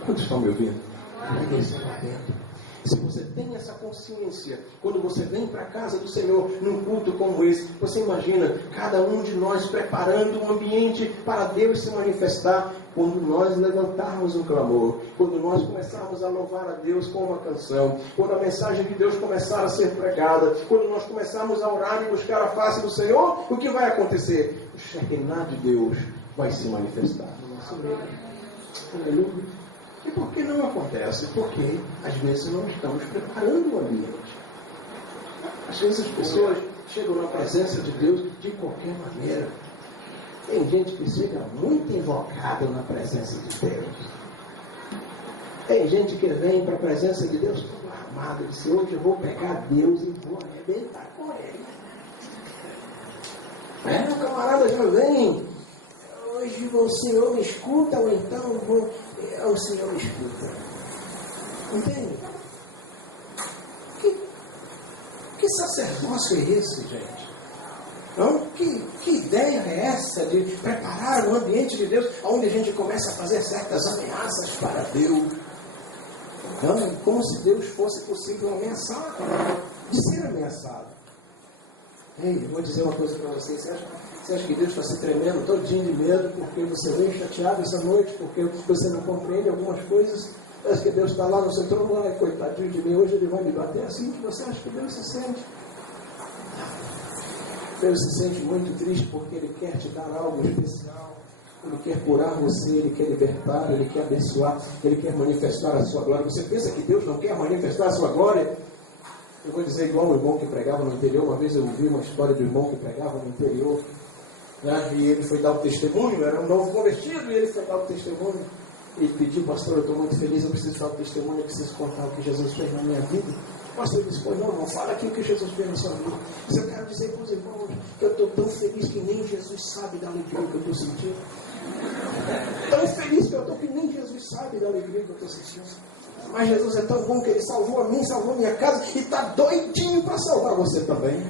Quantos estão me ouvindo? Vai descer lá dentro. Se você tem essa consciência, quando você vem para a casa do Senhor, num culto como esse, você imagina cada um de nós preparando um ambiente para Deus se manifestar, quando nós levantarmos um clamor, quando nós começarmos a louvar a Deus com uma canção, quando a mensagem de Deus começar a ser pregada, quando nós começarmos a orar e buscar a face do Senhor, o que vai acontecer? O Shekinah de Deus vai se manifestar no nosso meio. Aleluia. E por que não acontece? Porque às vezes não estamos preparando o ambiente. Às vezes as pessoas chegam na presença de Deus de qualquer maneira. Tem gente que chega muito invocada na presença de Deus. Tem gente que vem para a presença de Deus todo armado. Diz: hoje eu vou pegar Deus e vou arrebentar com ele. O camarada já vem: hoje o Senhor me escuta, ou então o Senhor me escuta. Entende? Que sacerdócio é esse, gente? Não? Que ideia é essa de preparar o ambiente de Deus, onde a gente começa a fazer certas ameaças para Deus? Não, como se Deus fosse possível ameaçar, de ser ameaçado. Ei, eu vou dizer uma coisa para vocês. Você acha que Deus está se tremendo todinho de medo porque você veio chateado essa noite, porque você não compreende algumas coisas? Parece que Deus está lá no seu trono, ai, coitadinho de mim, hoje ele vai me bater. Assim que você acha que Deus se sente? Deus se sente muito triste porque Ele quer te dar algo especial. Ele quer curar você, Ele quer libertar, Ele quer abençoar, Ele quer manifestar a sua glória. Você pensa que Deus não quer manifestar a sua glória? Eu vou dizer igual o irmão que pregava no interior. Uma vez eu ouvi uma história do irmão que pregava no interior, né? E ele foi dar o testemunho, era um novo convertido, e ele foi dar o testemunho. Ele pediu: pastor, eu estou muito feliz, eu preciso dar o testemunho, eu preciso contar o que Jesus fez na minha vida. O pastor disse: pois não, fala aqui o que Jesus fez na sua vida. Eu quero dizer para os irmãos que eu estou tão feliz que nem Jesus sabe da alegria que eu estou sentindo. Tão feliz que eu estou que nem Jesus sabe da alegria que eu estou sentindo. Mas Jesus é tão bom que Ele salvou a mim, salvou a minha casa e está doidinho para salvar você também.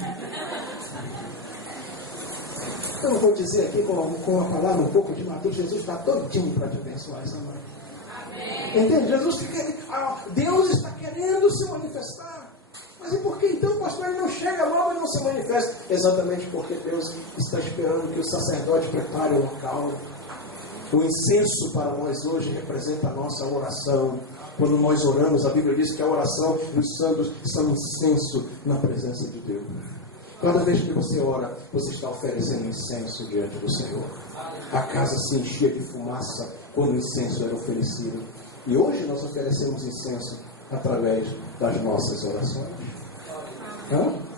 Eu vou dizer aqui com uma palavra um pouco de maduro: Jesus está doidinho para te abençoar essa noite. Entende? Deus está querendo se manifestar. Mas e por que então, pastor, ele não chega logo e não se manifesta? Exatamente porque Deus está esperando que o sacerdote prepare o local. O incenso para nós hoje representa a nossa oração. Quando nós oramos, a Bíblia diz que a oração dos santos são incenso na presença de Deus. Cada vez que você ora, você está oferecendo incenso diante do Senhor. A casa se enchia de fumaça quando o incenso era oferecido. E hoje nós oferecemos incenso através das nossas orações.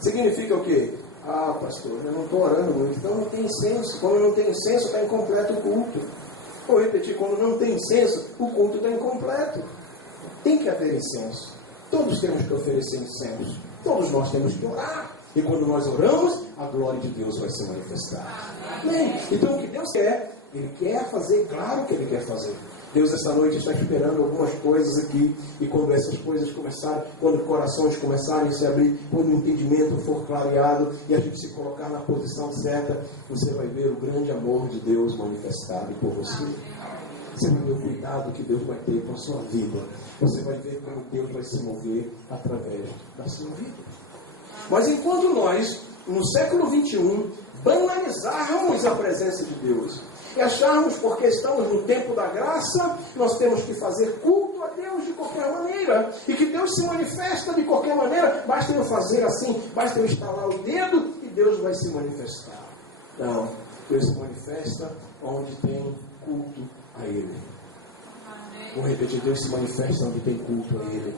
Significa o quê? Ah, pastor, eu não estou orando muito, então não tem incenso. Quando não tem incenso, está incompleto o culto. Vou repetir, quando não tem incenso, o culto está incompleto. Tem que haver incenso. Todos temos que oferecer incenso. Todos nós temos que orar. E quando nós oramos, a glória de Deus vai se manifestar. Amém? Então o que Deus quer? Ele quer fazer, claro que Ele quer fazer. Deus esta noite está esperando algumas coisas aqui. E quando essas coisas começarem, quando corações começarem a se abrir, quando o entendimento for clareado e a gente se colocar na posição certa, você vai ver o grande amor de Deus manifestado por você. Você vai ver o cuidado que Deus vai ter com a sua vida. Você vai ver como Deus vai se mover através da sua vida. Mas enquanto nós, no século 21, banalizarmos a presença de Deus e acharmos, porque estamos no tempo da graça, nós temos que fazer culto a Deus de qualquer maneira, e que Deus se manifesta de qualquer maneira, basta eu fazer assim, basta eu estalar o dedo e Deus vai se manifestar. Não, Deus se manifesta onde tem culto a Ele. Vou repetir, Deus se manifesta onde tem culto a Ele.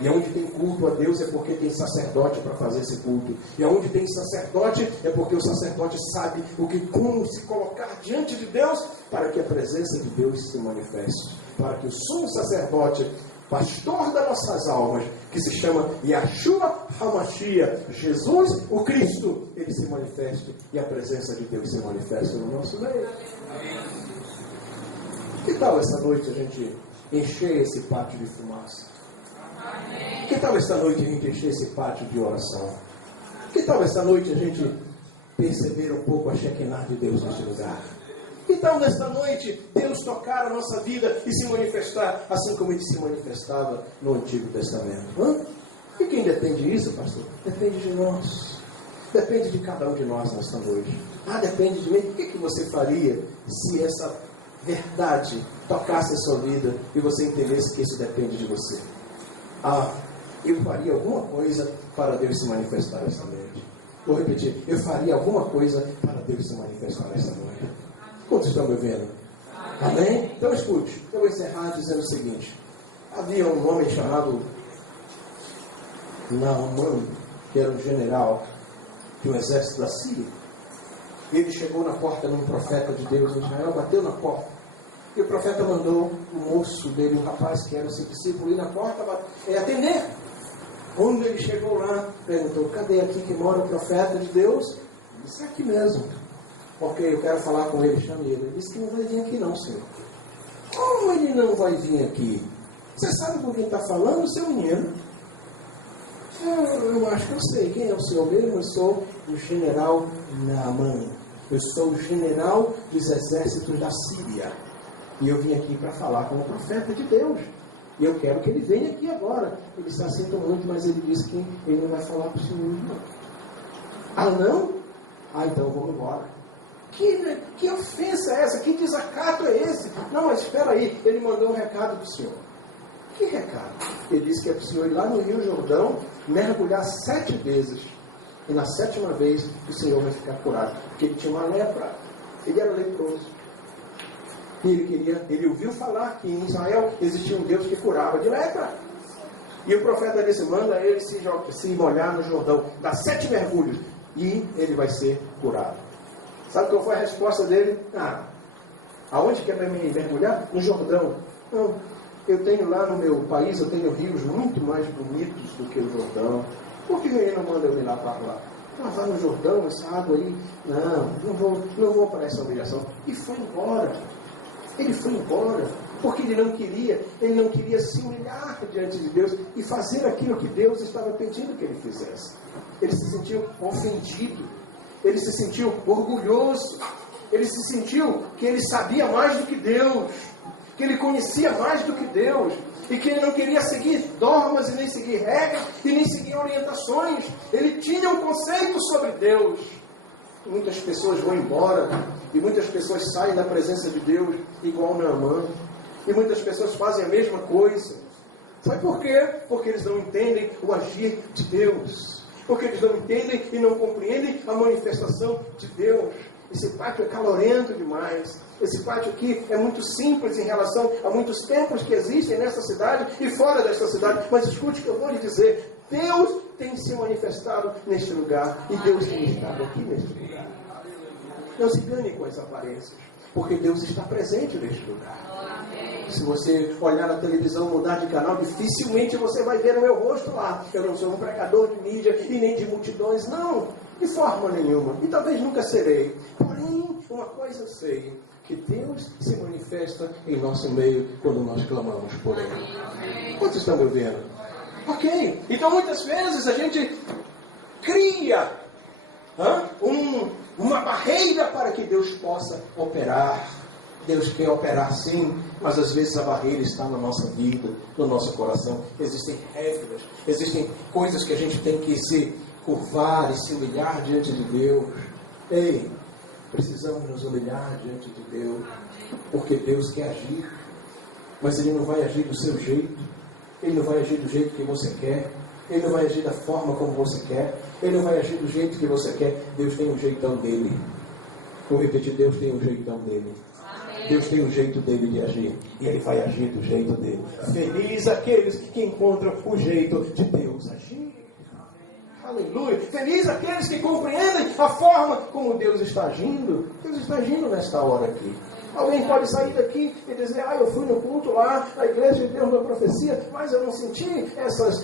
E onde tem culto a Deus é porque tem sacerdote para fazer esse culto. E onde tem sacerdote é porque o sacerdote sabe como se colocar diante de Deus para que a presença de Deus se manifeste. Para que o sumo sacerdote, pastor das nossas almas, que se chama Yeshua HaMashiach, Jesus o Cristo, ele se manifeste e a presença de Deus se manifesta no nosso meio. Que tal essa noite a gente encher esse pátio de fumaça? Que tal esta noite a gente encher esse pátio de oração? Que tal esta noite a gente perceber um pouco a Shekinah de Deus neste lugar? Que tal nesta noite Deus tocar a nossa vida e se manifestar assim como Ele se manifestava no Antigo Testamento? E quem depende disso, pastor? Depende de nós. Depende de cada um de nós nesta noite. Depende de mim. O que você faria se essa verdade tocasse a sua vida e você entendesse que isso depende de você? Eu faria alguma coisa para Deus se manifestar esta noite. Vou repetir, eu faria alguma coisa para Deus se manifestar esta noite. Quantos estão me vendo? Amém? Então escute, eu vou encerrar dizendo o seguinte. Havia um homem chamado Naamã, que era um general de um exército da Síria. Ele chegou na porta de um profeta de Deus em Israel, bateu na porta. E o profeta mandou o moço dele, o rapaz que era o seu discípulo, ir na porta e atender. Quando ele chegou lá, perguntou, cadê aqui que mora o profeta de Deus? Ele disse, aqui mesmo. Ok, eu quero falar com ele, chame ele. Ele disse que não vai vir aqui não, senhor. Como ele não vai vir aqui? Você sabe com quem está falando, seu menino? Eu acho que eu sei. Quem é o senhor mesmo? Eu sou o general Naamã. Eu sou o general dos exércitos da Síria. E eu vim aqui para falar com o profeta de Deus. E eu quero que ele venha aqui agora. Ele está sinto muito, mas ele disse que ele não vai falar para o senhor. Não? Então vamos embora. Que ofensa é essa? Que desacato é esse? Não, mas espera aí. Ele mandou um recado para o senhor. Que recado? Ele disse que é para o senhor ir lá no Rio Jordão, mergulhar 7 vezes. E na 7ª vez o senhor vai ficar curado. Porque ele tinha uma lepra. Ele era leproso. E ele ouviu falar que em Israel existia um Deus que curava de lepra. E o profeta disse, manda ele se molhar no Jordão, dá 7 mergulhos, e ele vai ser curado. Sabe qual foi a resposta dele? Aonde que é para me mergulhar? No Jordão. Não, eu tenho lá no meu país, eu tenho rios muito mais bonitos do que o Jordão. Por que ele não manda eu ir lá para lá? Vai no Jordão, essa água aí, não vou para essa humilhação. E foi embora. Ele foi embora, porque ele não queria se humilhar diante de Deus e fazer aquilo que Deus estava pedindo que ele fizesse. Ele se sentiu ofendido, ele se sentiu orgulhoso, ele se sentiu que ele sabia mais do que Deus, que ele conhecia mais do que Deus. e que ele não queria seguir normas e nem seguir regras e nem seguir orientações. Ele tinha um conceito sobre Deus. Muitas pessoas vão embora e muitas pessoas saem da presença de Deus igual Naamã. E muitas pessoas fazem a mesma coisa. Sabe por quê? Porque eles não entendem o agir de Deus. Porque eles não entendem e não compreendem a manifestação de Deus. Esse pátio é calorento demais. Esse pátio aqui é muito simples em relação a muitos templos que existem nessa cidade e fora desta cidade. Mas escute o que eu vou lhe dizer. Deus tem se manifestado neste lugar. E Deus tem estado aqui neste lugar. Não se engane com as aparências. Porque Deus está presente neste lugar. Se você olhar na televisão, mudar de canal, dificilmente você vai ver o meu rosto lá. Eu não sou um pregador de mídia e nem de multidões, não. De forma nenhuma. E talvez nunca serei. Porém, uma coisa eu sei. Que Deus se manifesta em nosso meio quando nós clamamos por Ele. Quantos estão me ouvindo? Ok. Então muitas vezes a gente cria uma barreira para que Deus possa operar. Deus quer operar sim, mas às vezes a barreira está na nossa vida, no nosso coração. Existem regras, existem coisas que a gente tem que se curvar e se humilhar diante de Deus. Ei, precisamos nos humilhar diante de Deus, porque Deus quer agir, mas Ele não vai agir do seu jeito, Ele não vai agir do jeito que você quer, Ele não vai agir da forma como você quer, Ele não vai agir do jeito que você quer. Deus tem um jeitão dele. Vou repetir, Deus tem um jeitão dele. Deus tem um jeito dele de agir, e Ele vai agir do jeito dele. Feliz aqueles que encontram o jeito de Deus agir. Aleluia. Feliz aqueles que compreendem a forma como Deus está agindo. Deus está agindo nesta hora aqui. Alguém pode sair daqui e dizer, eu fui no culto lá, na igreja de Deus da profecia, mas eu não senti essas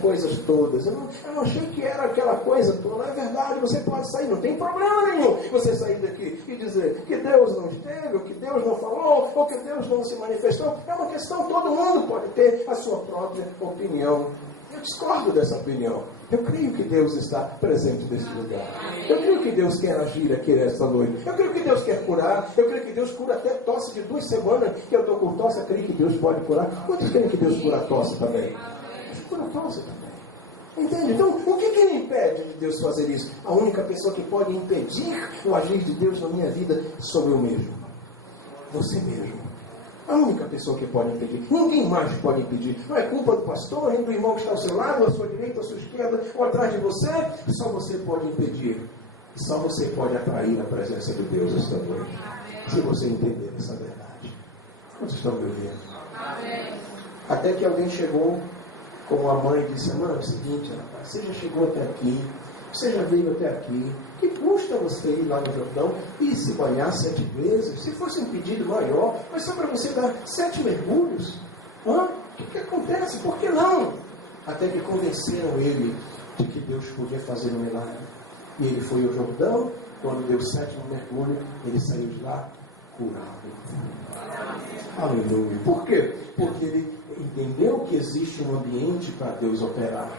coisas todas. Eu não achei que era aquela coisa toda. É verdade, você pode sair, não tem problema nenhum você sair daqui e dizer que Deus não esteve, ou que Deus não falou, ou que Deus não se manifestou. É uma questão, todo mundo pode ter a sua própria opinião. Eu discordo dessa opinião. Eu creio que Deus está presente neste lugar. Eu creio que Deus quer agir aqui nesta noite. Eu creio que Deus quer curar. Eu creio que Deus cura até tosse de 2 semanas que eu estou com tosse. Eu creio que Deus pode curar. Quantos creem que Deus cura a tosse também? Deus cura a tosse também. Entende? Então, o que impede de Deus fazer isso? A única pessoa que pode impedir o agir de Deus na minha vida sou eu mesmo. Você mesmo. A única pessoa que pode impedir. Ninguém mais pode impedir. Não é culpa do pastor, nem do irmão que está ao seu lado, à sua direita, à sua esquerda, ou atrás de você. Só você pode impedir. Só você pode atrair a presença de Deus esta noite. Se você entender essa verdade. Quantos estão me ouvindo? Até que alguém chegou, como a mãe disse, mãe, é o seguinte, rapaz, você já chegou até aqui, você já veio até aqui, que custa você ir lá no Jordão e se banhar 7 vezes? Se fosse um pedido maior, mas só para você dar 7 mergulhos? O que acontece? Por que não? Até que convenceram ele de que Deus podia fazer um milagre. E ele foi ao Jordão, quando deu o 7º mergulho, ele saiu de lá curado. Aleluia. Por quê? Porque ele entendeu que existe um ambiente para Deus operar.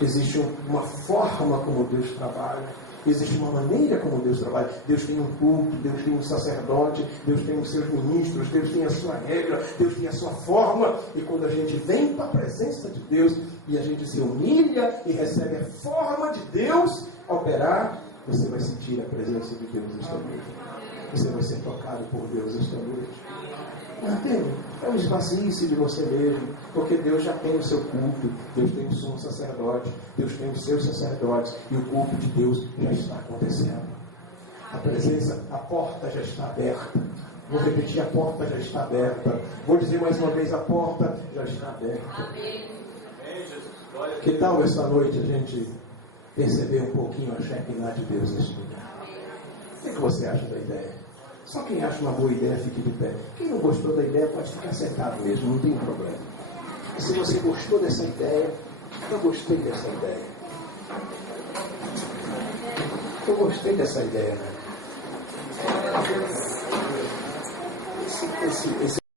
Existe uma forma como Deus trabalha. Existe uma maneira como Deus trabalha. Deus tem um culto, Deus tem um sacerdote, Deus tem os seus ministros, Deus tem a sua regra, Deus tem a sua forma. E quando a gente vem para a presença de Deus e a gente se humilha e recebe a forma de Deus operar, você vai sentir a presença de Deus esta noite. Você vai ser tocado por Deus esta noite. Entende? É um esvazie-se de você mesmo, porque Deus já tem o seu culto, Deus tem o sumo sacerdote, Deus tem os seus sacerdotes, e o culto de Deus já está acontecendo. A presença, a porta já está aberta. Vou repetir, a porta já está aberta. Vou dizer mais uma vez, a porta já está aberta. Que tal essa noite a gente perceber um pouquinho a Shekinah de Deus neste lugar? O que você acha da ideia? Só quem acha uma boa ideia, fique de pé. Quem não gostou da ideia, pode ficar sentado mesmo, não tem problema. E se você gostou dessa ideia, eu gostei dessa ideia. Eu gostei dessa ideia, né? Esse